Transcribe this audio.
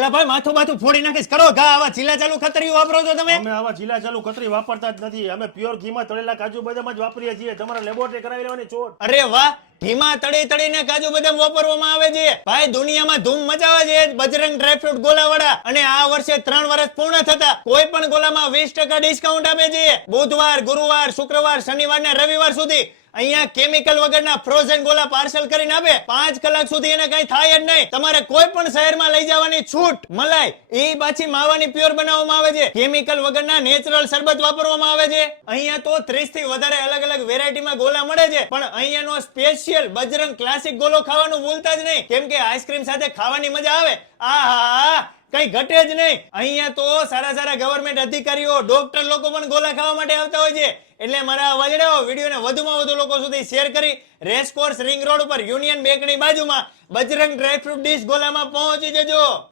એલા ભાઈ માથું બાથું ફોડી નાખીશ કરો ઘા. આવા ચીલા ચાલુ ખતરી વાપરો છો તમે? અમે આવા ચીલા ચાલુ કતરી વાપરતા જ નથી. અમે પ્યોર ઘીમાં તળેલા કાજુ બદામ જ વાપરીએ છીએ. તમારે લેબોરેટરી કરાવી લેવાની ચોટ. અરે વાહ, ઘીમાં તળી તળીને કાજુ બદામ વાપરવામાં આવે છે. ભાઈ દુનિયામાં ધૂમ મચાવે છે બજરંગ ડ્રાયફ્રૂટ ગોલાવાળા. અને આ વર્ષે 3 વર્ષ પૂર્ણ થતા કોઈ પણ ગોલામાં 20% ડિસ્કાઉન્ટ આપે છે. બુધવાર, ગુરુવાર, શુક્રવાર, શનિવાર ને રવિવાર સુધી અહીંયા કેમિકલ વગરના ફ્રોઝન ગોલા પાર્સલ કરીને આપે. 5 કલાક સુધી એને કઈ થાય જ નહીં. તમારે કોઈ પણ શહેરમાં લઈ જવાની છૂટ. મલાઈ એ પાછી માવાની પ્યોર બનાવવામાં આવે છે. કેમિકલ વગરના નેચરલ શરબત વાપરવામાં આવે છે. અહીંયા તો 30 થી વધારે અલગ અલગ વેરાયટીમાં ગોલા મળે છે. પણ અહીંયાનો સ્પેશિયલ બજરંગ ક્લાસિક ગોલો ખાવાનું ભૂલતા જ નહીં. કેમ કે આઈસ્ક્રીમ સાથે ખાવાની મજા આવે. આહા, કઈ ઘટે જ નહીં. અહીંયા તો સારા સારા ગવર્મેન્ટ અધિકારીઓ, ડોક્ટર લોકો પણ ગોલા ખાવા માટે આવતા હોય છે. એટલે મારા વાજડાઓ વિડીયોને વધુમાં વધુ લોકો સુધી શેર કરી રેસકોર્સ રિંગ રોડ ઉપર યુનિયન બેંકની બાજુમાં બજરંગ ડ્રાયફ્રૂટ ડીશ ગોલામાં પહોંચી જજો.